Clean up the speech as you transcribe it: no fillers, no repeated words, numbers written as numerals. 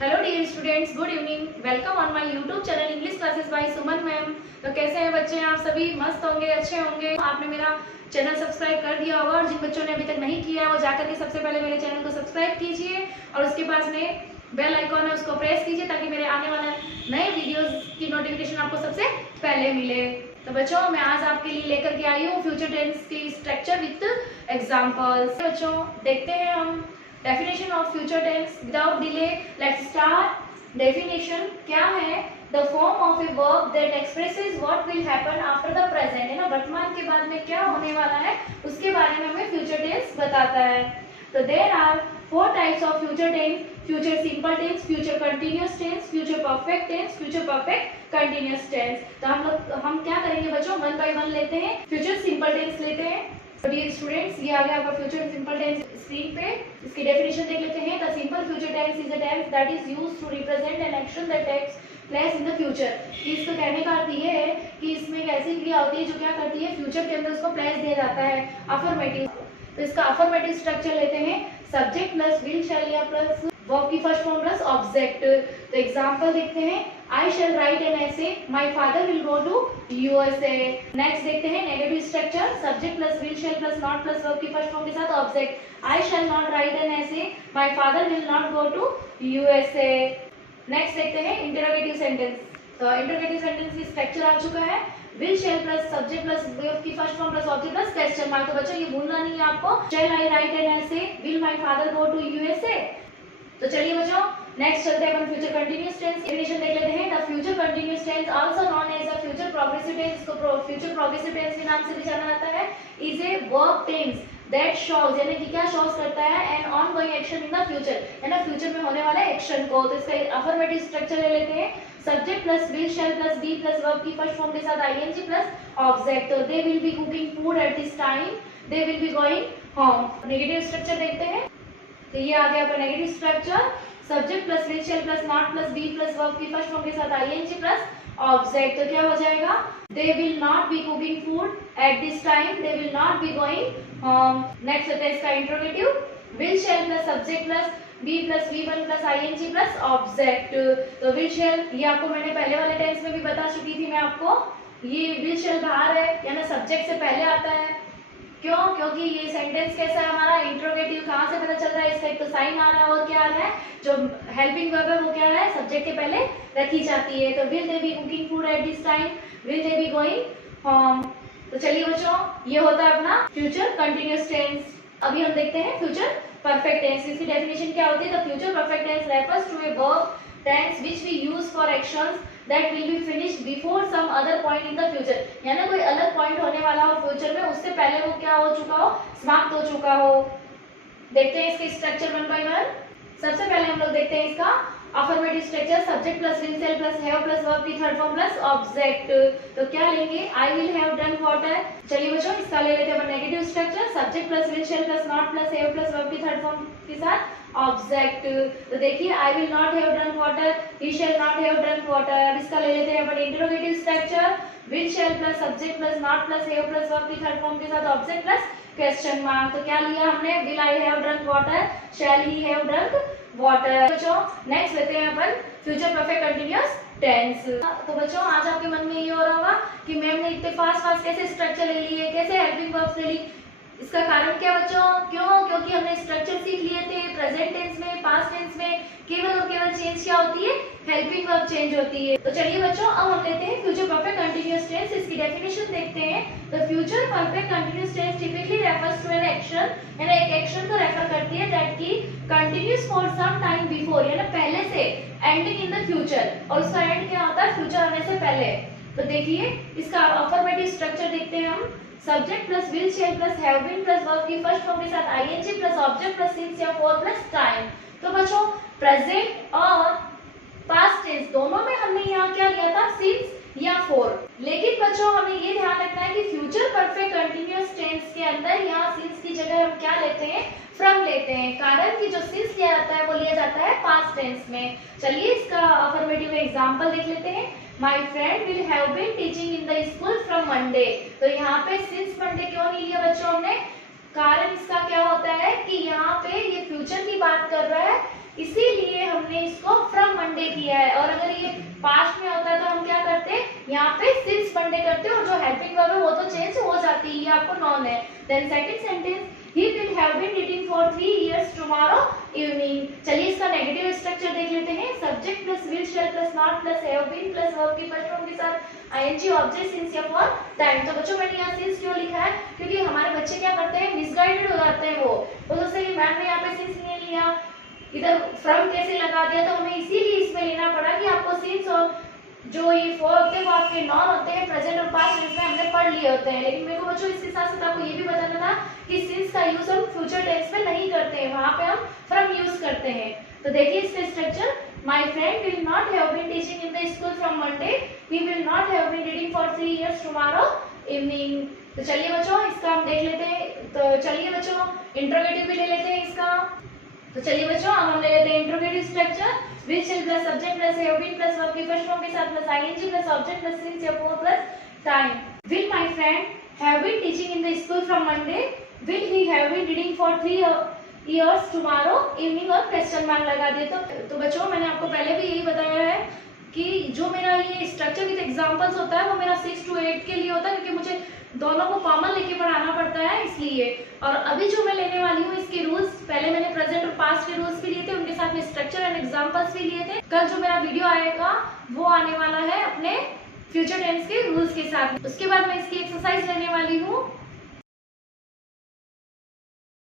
Hello dear students, good evening. Welcome on my YouTube channel English classes by Suman ma'am. तो कैसे हैं बच्चे? आप सभी मस्त होंगे, अच्छे होंगे। आपने मेरा चैनल सब्सक्राइब कर दिया होगा और जिन बच्चों ने अभी तक नहीं किया है वो जाकर के सबसे पहले मेरे चैनल को सब्सक्राइब कीजिए और उसके पास में बेल आइकॉन है उसको प्रेस कीजिए ताकि मेरे आने वाले नए वीडियोस की नोटिफिकेशन आपको सबसे पहले मिले। तो बच्चों, मैं आज आपके लिए लेकर के आई हूँ फ्यूचर टेंस की स्ट्रक्चर विद एग्जांपल्स। बच्चों, देखते हैं हम definition of future tense without delay. Let's start. Definition क्या है? The form of a verb that expresses what will happen after the present, है ना, वर्तमान के बाद में क्या होने वाला है उसके बारे में हमें फ्यूचर टेंस बताता है। तो there are 4 types of future tense: future simple tense, future continuous tense, future perfect tense, future perfect continuous tense. तो हम क्या करेंगे बच्चों, वन बाय वन लेते हैं। फ्यूचर सिंपल टेंस लेते हैं। तो डियर स्टूडेंट्स, ये आ गया आपका फ्यूचर सिंपल टेंस स्क्रीन पे। इसकी डेफिनेशन देख लेते हैं। The simple future tense is a tense that is used to represent an action that takes place in the future. इसको कहने का अर्थ ये है कि इसमें एक ऐसी क्रिया होती है जो क्या करती है, फ्यूचर के अंदर उसको प्लेस दिया जाता है, अफर्मेटिव। तो इसका अफर्मेटिव स्ट्रक्चर लेते हैं। सब्जेक्ट प्लस विल शैल या प्लस वर्ब की फर्स्ट फॉर्म प्लस ऑब्जेक्ट। तो एग्जांपल देखते हैं। I shall write an essay, my father will go to USA. Next देखते हैं negative structure. Subject plus will shall plus not plus verb की first form के साथ object. I shall not write an essay, my father will not go to USA. Next देखते हैं interrogative sentence. तो interrogative sentence की structure आ चुका है। Will shall plus subject plus verb की first form plus object plus question mark. तो बच्चों ये भूलना नहीं है आपको। Shall I write an essay, will my father go to USA. तो चलिए बच्चों, नेक्स्ट चलते हैं अपन फ्यूचर कंटीन्यूअस टेंस की डेफिनेशन देख लेते हैं। The future continuous tense also known as the future progressive tense, इसको फ्यूचर प्रोग्रेसिव टेंस के नाम से भी जाना जाता है, is a verb tense that shows, यानी कि क्या शोज करता है, an ongoing action in the future, है ना, फ्यूचर में होने वाले एक्शन को। तो इसका अफर्मेटिव स्ट्रक्चर ले लेते हैं। Subject plus will shall plus be plus verb की फर्स्ट फॉर्म के साथ आईएनजी प्लस ऑब्जेक्ट। तो they will be cooking food at this time, they will be going home. Negative structure देखते हैं। तो ये आ गया आपका negative structure. Subject plus will shall plus not plus be plus verb की फर्स्ट फॉर्म के साथ आईएनजी प्लस ऑब्जेक्ट। तो क्या हो जाएगा, they will not B cooking food at this time, they will not be going home. Next होता है इसका interrogative. Will shall plus subject plus be plus V one plus ING plus object. तो will shall, ये आपको मैंने पहले वाले tense में भी बता चुकी थी मैं आपको। ये विल शैल बाहर है, यानी सब्जेक्ट से पहले आता है। क्यों? क्योंकि ये सेंटेंस कैसा है हमारा, इंट्रोगेटिव। कहाँ से पता चल रहा है, इसका एक तो साइन आ रहा है और क्या आ रहा है, जो हेल्पिंग वर्ब है वो क्या है, सब्जेक्ट के पहले रखी जाती है। तो will they B cooking food at this time, will they B going home. तो चलिए बच्चों, ये होता है अपना फ्यूचर कंटिन्यूअस टेंस। अभी हम देखते हैं फ्यूचर परफेक्ट टेंस। इसकी डेफिनेशन क्या होती है? The future perfect tense refers to a verb tense which we use for actions that will be finished before some other point in the future, यानी कोई अलग पॉइंट होने वाला हो फ्यूचर में, उससे पहले वो क्या हो चुका हो, समाप्त हो चुका हो। देखते हैं इसके स्ट्रक्चर वन बाय वन। सबसे पहले हम लोग देखते हैं इसका affirmative structure. Subject plus will shall plus have plus verb की थर्ड फॉर्म प्लस ऑब्जेक्ट। तो क्या लेंगे, I will have done water. चलिए बच्चों, इसका ले लेते हैं negative structure. Subject plus will shall plus not plus have plus verb की थर्ड फॉर्म के साथ ऑब्जेक्ट। तो देखिए, I will not have done water, he shall not have done water. अब इसका ले लेते हैं अपन interrogative structure. Will shall plus subject plus not plus have plus verb की थर्ड फॉर्म के साथ ऑब्जेक्ट प्लस क्वेश्चन मार्क। तो क्या लिया हमने, will I have drunk water, shall he have drunk water. बच्चों, नेक्स्ट लेते हैं अपन फ्यूचर परफेक्ट कंटीन्यूअस टेंस। तो बच्चों, आज आपके मन में ये हो रहा होगा कि मैम ने इतने फास्ट कैसे स्ट्रक्चर ले लिए, कैसे हेल्पिंग वर्ब्स ले ली। इसका कारण क्या बच्चों, क्यों? क्योंकि हमने स्ट्रक्चर सीख लिए थे। प्रेजेंट टेंस में, पास्ट टेंस में केवल और केवल चेंज क्या होती है, हेल्पिंग वर्ब चेंज होती है। तो चलिए बच्चों, अब हम लेते हैं फ्यूचर परफेक्ट कंटीन्यूअस टेंस। इसकी डेफिनेशन देखते हैं। The future perfect continuous tense typically refers to an action, यानी एक एक्शन को रेफर करती है दैट की continuous for some time before, यानी पहले से, एंडिंग इन द फ्यूचर। और उसका एंड क्या होता है, फ्यूचर आने से पहले। तो देखिए, इसका अफर्मेटिव स्ट्रक्चर देखते हैं हम। Subject plus will shall plus have been plus verb की फर्स्ट फॉर्म के साथ ING plus object plus since या फॉर प्लस टाइम। तो बच्चों, प्रेजेंट और पास्ट टेंस दोनों में हमने यहाँ क्या लिया था, सिंस या फॉर। लेकिन बच्चों, हमें ये ध्यान रखना है कि फ्यूचर परफेक्ट कंटीन्यूअस टेंस के अंदर यहाँ सिंस की जगह हम क्या लेते हैं, फ्रॉम लेते हैं। कारण कि जो सिंस लिया जाता है वो लिया जाता है पास्ट टेंस में। चलिए इसका अफर्मेटिव एग्जांपल देख लेते हैं। My friend will have been teaching in the school from Monday। तो यहाँ पे since Monday क्यों नहीं लिया बच्चों हमने, कारण इसका क्या होता है कि यहाँ पे ये फ्यूचर की बात कर रहा है, इसीलिए हमने इसको पास्ट में होता है तो हम क्या करते हैं, यहाँ पे सिंस मंडे करते हैं और जो हेल्पिंग वर्ब है वो तो चेंज हो जाती है, ये आपको नॉन है। Then second sentence, he will have been eating for 3 years tomorrow evening। चलिए इसका नेगेटिव स्ट्रक्चर देख लेते हैं। Subject plus will shall plus not plus have been plus verb की फर्स्ट फॉर्म के साथ आईएनजी ऑब्जेक्ट सिंस या फॉर टाइम। तो बच्चों मैंने यहाँ सिंस क्यों लिखा है, क्योंकि हमारे बच्चे क्या करते हैं, मिसगाइडेड हो जाते हैं। वो सोचते हैं कि मैम ने यहाँ पे सिंस नहीं लिया, इधर फ्रॉम कैसे लगा दिया, तो हमें इसीलिए इसमें लेना पड़ा कि आपको सिंस और जो ये फोर होते हैं वो आपके नॉन होते हैं, प्रेजेंट और पास्ट इसमें हमने पढ़ लिए होते हैं। लेकिन मेरे को बच्चों इसके साथ साथ आपको ये भी बताना था कि सिंस का यूज हम फ्यूचर टेंस में नहीं करते हैं, वहां पे हम फ्रॉम यूज करते हैं। तो देखिए इसका structure, my friend will not have been teaching in the school from Monday, he will not have been reading for 3 years tomorrow evening. तो चलिए बच्चों इसका हम देख लेते हैं। तो चलिए बच्चों इंट्रोगेटिव भी ले लेते हैं इसका। तो चलिए बच्चों अब हम ले लेते हैं interrogative structure. Will shall plus subject plus have been plus verb की फर्स्ट फॉर्म के साथ plus ING plus object plus since या for plus time. Will my friend have been teaching in the school from Monday, will he have been reading for 3 years tomorrow evening और question mark लगा दिए। तो बच्चों मैंने आपको पहले भी यही बताया है कि जो मेरा ये स्ट्रक्चर विद एग्जांपल्स होता है वो मेरा 6 to 8 के लिए होता है, क्योंकि मुझे दोनों को कॉमन लेके पढ़ाना पड़ता है इसलिए। और अभी जो मैं लेने वाली हूँ इसके रूल्स, पहले मैंने प्रेजेंट और पास्ट के रूल्स भी लिए थे, उनके साथ में स्ट्रक्चर एंड एग्जांपल्स भी लिए थे। कल जो मेरा वीडियो आएगा वो आने वाला है अपने फ्यूचर टेंस के रूल्स के साथ। उसके बाद मैं इसकी एक्सरसाइज लेने वाली हूँ